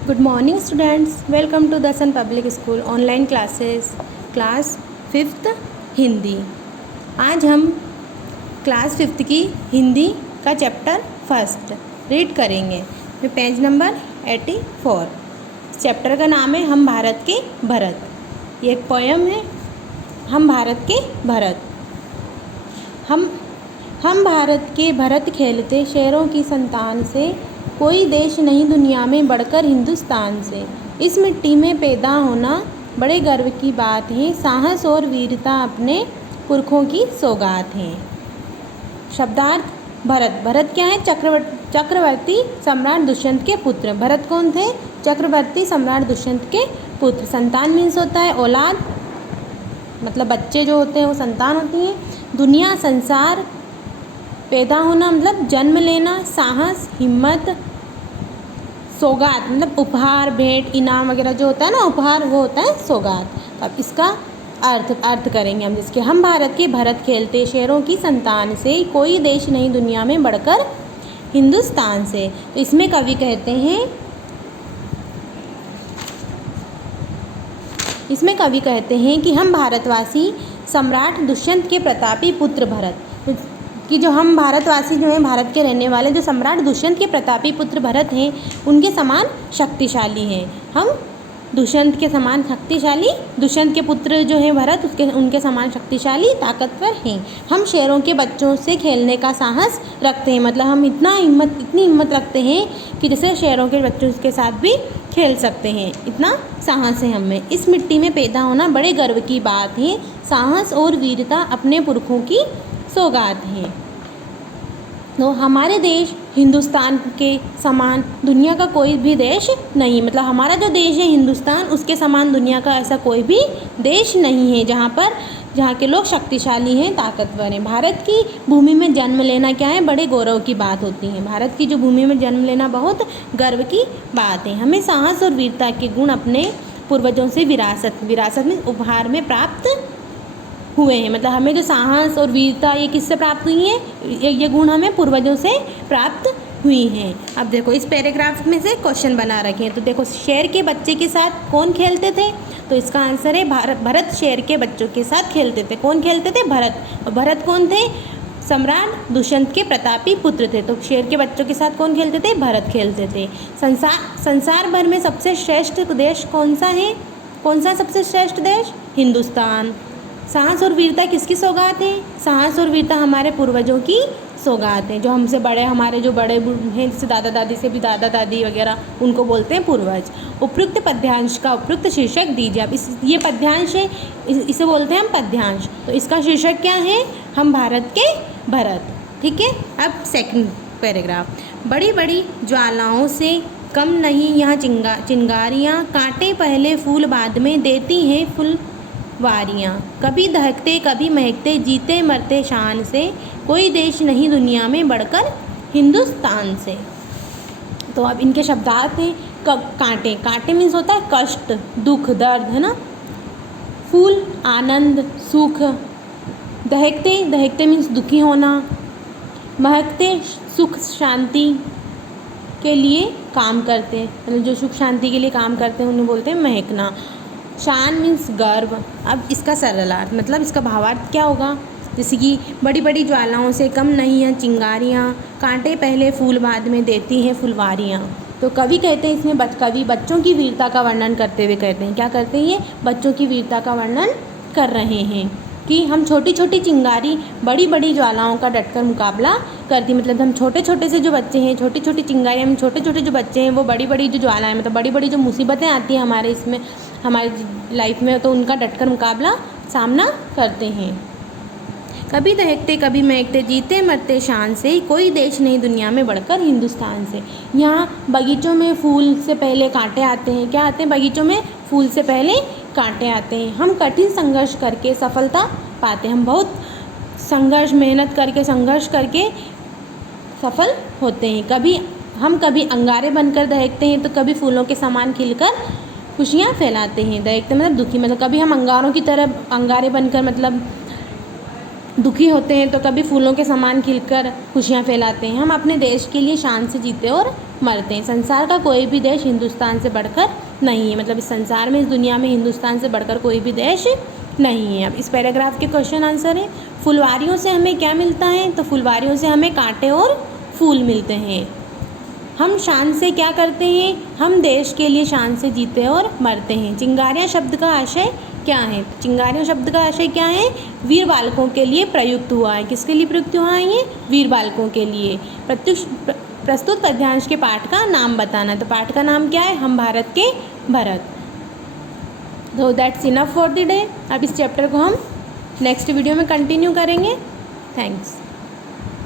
Good morning students, welcome to Dasan public school online classes class fifth Hindi. आज हम class fifth की हिंदी का chapter first read करेंगे। Page number 84। Chapter का नाम है हम भारत के भरत। ये एक पोयम है। हम भारत के भरत। हम भारत के भरत खेलते शेरों की संतान से, कोई देश नहीं दुनिया में बढ़कर हिंदुस्तान से। इस मिट्टी में पैदा होना बड़े गर्व की बात है, साहस और वीरता अपने पुरखों की सौगात है। शब्दार्थ। भरत। भरत क्या है? चक्रवर्ती सम्राट दुष्यंत के पुत्र। भरत कौन थे? चक्रवर्ती सम्राट दुष्यंत के पुत्र। संतान मीन्स होता है औलाद, मतलब बच्चे जो होते हैं वो संतान होती हैं। दुनिया संसार, पैदा होना मतलब जन्म लेना, साहस हिम्मत, सौगात मतलब उपहार भेंट इनाम वगैरह जो होता है ना, उपहार वो होता है सौगात। अब इसका अर्थ करेंगे हम। जिसके हम भारत के भरत खेलते शेरों की संतान से, कोई देश नहीं दुनिया में बढ़कर हिंदुस्तान से। तो इसमें कवि कहते हैं कि हम भारतवासी सम्राट दुष्यंत के प्रतापी पुत्र भरत, कि जो हम भारतवासी जो हैं, भारत के रहने वाले जो सम्राट दुष्यंत के प्रतापी पुत्र भरत हैं, उनके समान शक्तिशाली हैं। हम दुष्यंत के समान शक्तिशाली, दुष्यंत के पुत्र जो हैं भरत, उनके समान शक्तिशाली ताकतवर हैं। हम शेरों के बच्चों से खेलने का साहस रखते हैं, मतलब हम इतनी हिम्मत रखते हैं कि जैसे शेरों के बच्चों के साथ भी खेल सकते हैं, इतना साहस है हमें। इस मिट्टी में पैदा होना बड़े गर्व की बात है, साहस और वीरता अपने पुरखों की सौगात है। तो हमारे देश हिंदुस्तान के समान दुनिया का कोई भी देश नहीं, मतलब हमारा जो देश है हिंदुस्तान, उसके समान दुनिया का ऐसा कोई भी देश नहीं है जहाँ के लोग शक्तिशाली हैं, ताकतवर हैं। भारत की भूमि में जन्म लेना क्या है? बड़े गौरव की बात होती है। भारत की जो भूमि में जन्म लेना बहुत गर्व की बात है। हमें साहस और वीरता के गुण अपने पूर्वजों से विरासत में उपहार में प्राप्त हुए हैं। मतलब हमें जो साहस और वीरता ये किससे प्राप्त हुई है? ये गुण हमें पूर्वजों से प्राप्त हुई हैं। अब देखो इस पैराग्राफ में से क्वेश्चन बना रखे हैं। तो देखो शेर के बच्चे के साथ कौन खेलते थे? तो इसका आंसर है भरत शेर के बच्चों के साथ खेलते थे। कौन खेलते थे? भरत। और भरत कौन थे? सम्राट दुष्यंत के प्रतापी पुत्र थे। तो शेर के बच्चों के साथ कौन खेलते थे? भरत खेलते थे। संसार भर में सबसे श्रेष्ठ देश कौन सा है? कौन सा सबसे श्रेष्ठ देश? हिंदुस्तान। साहस और वीरता किसकी सौगात है? साहस और वीरता हमारे पूर्वजों की सौगात है। जो हमसे बड़े, हमारे जो बड़े हैं, जैसे दादा दादी से भी दादा दादी वगैरह, उनको बोलते हैं पूर्वज। उपयुक्त पद्यांश का उपयुक्त शीर्षक दीजिए। अब ये पद्यांश है, इसे बोलते हैं हम पद्यांश। तो इसका शीर्षक क्या है? हम भारत के भरत। ठीक है। अब सेकंड पैराग्राफ। बड़ी बड़ी ज्वालाओं से कम नहीं यहाँ चिंगारियाँ, कांटे पहले फूल बाद में देती हैं फुलवारियाँ। कभी दहकते कभी महकते, जीते मरते शान से, कोई देश नहीं दुनिया में बढ़कर हिंदुस्तान से। तो अब इनके शब्दार्थ हैं। कांटे। कांटे मीन्स होता है कष्ट, दुख, दर्द, है ना। फूल आनंद, सुख। दहकते मीन्स दुखी होना। महकते सुख शांति के लिए काम करते हैं, मतलब जो सुख शांति के लिए काम करते हैं उन्हें बोलते हैं महकना। शान मीन्स गर्व। अब इसका सरलार्थ मतलब इसका भावार्थ क्या होगा? जैसे कि बड़ी बड़ी ज्वालाओं से कम नहीं हैं चिंगारियाँ, कांटे पहले फूल बाद में देती हैं फुलवारियाँ। तो कवि कहते हैं इसमें कवि बच्चों की वीरता का वर्णन करते हुए कहते हैं, क्या करते हैं? ये बच्चों की वीरता का वर्णन कर रहे हैं कि हम छोटी छोटी चिंगारी बड़ी बड़ी ज्वालाओं का डटकर मुकाबला करती। मतलब हम छोटे छोटे से जो बच्चे हैं, छोटी छोटी चिंगारी, हम छोटे छोटे जो बच्चे हैं, वो बड़ी बड़ी जो ज्वालाएँ, मतलब बड़ी बड़ी जो मुसीबतें आती हैं हमारी लाइफ में, तो उनका डटकर मुकाबला सामना करते हैं। कभी दहकते कभी महकते, जीते मरते शान से, कोई देश नहीं दुनिया में बढ़कर हिंदुस्तान से। यहाँ बगीचों में फूल से पहले कांटे आते हैं। क्या आते हैं? बगीचों में फूल से पहले कांटे आते हैं। हम कठिन संघर्ष करके सफलता पाते हैं। हम बहुत मेहनत करके संघर्ष करके सफल होते हैं। कभी अंगारे बनकर दहकते हैं, तो कभी फूलों के समान खिलकर खुशियाँ फैलाते हैं। दहकते मतलब दुखी, मतलब कभी हम अंगारों की तरह अंगारे बनकर मतलब दुखी होते हैं तो कभी फूलों के समान खिलकर खुशियाँ फैलाते हैं। हम अपने देश के लिए शान से जीते और मरते हैं। संसार का कोई भी देश हिंदुस्तान से बढ़कर नहीं है, मतलब इस संसार में, इस दुनिया में हिंदुस्तान से बढ़कर कोई भी देश नहीं है। अब इस पैराग्राफ के क्वेश्चन आंसर है, फुलवारियों से हमें क्या मिलता है? तो फुलवारियों से हमें कांटे और फूल मिलते हैं। हम शान से क्या करते हैं? हम देश के लिए शान से जीते और मरते हैं। चिंगारियाँ शब्द का आशय क्या है? चिंगारियों शब्द का आशय क्या है? वीर बालकों के लिए प्रयुक्त हुआ है। किसके लिए प्रयुक्त हुआ है ये? वीर बालकों के लिए। प्रस्तुत पद्यांश के पाठ का नाम बताना। तो पाठ का नाम क्या है? हम भारत के भरत। तो that's enough for the day. अब इस चैप्टर को हम नेक्स्ट वीडियो में कंटिन्यू करेंगे। थैंक्स।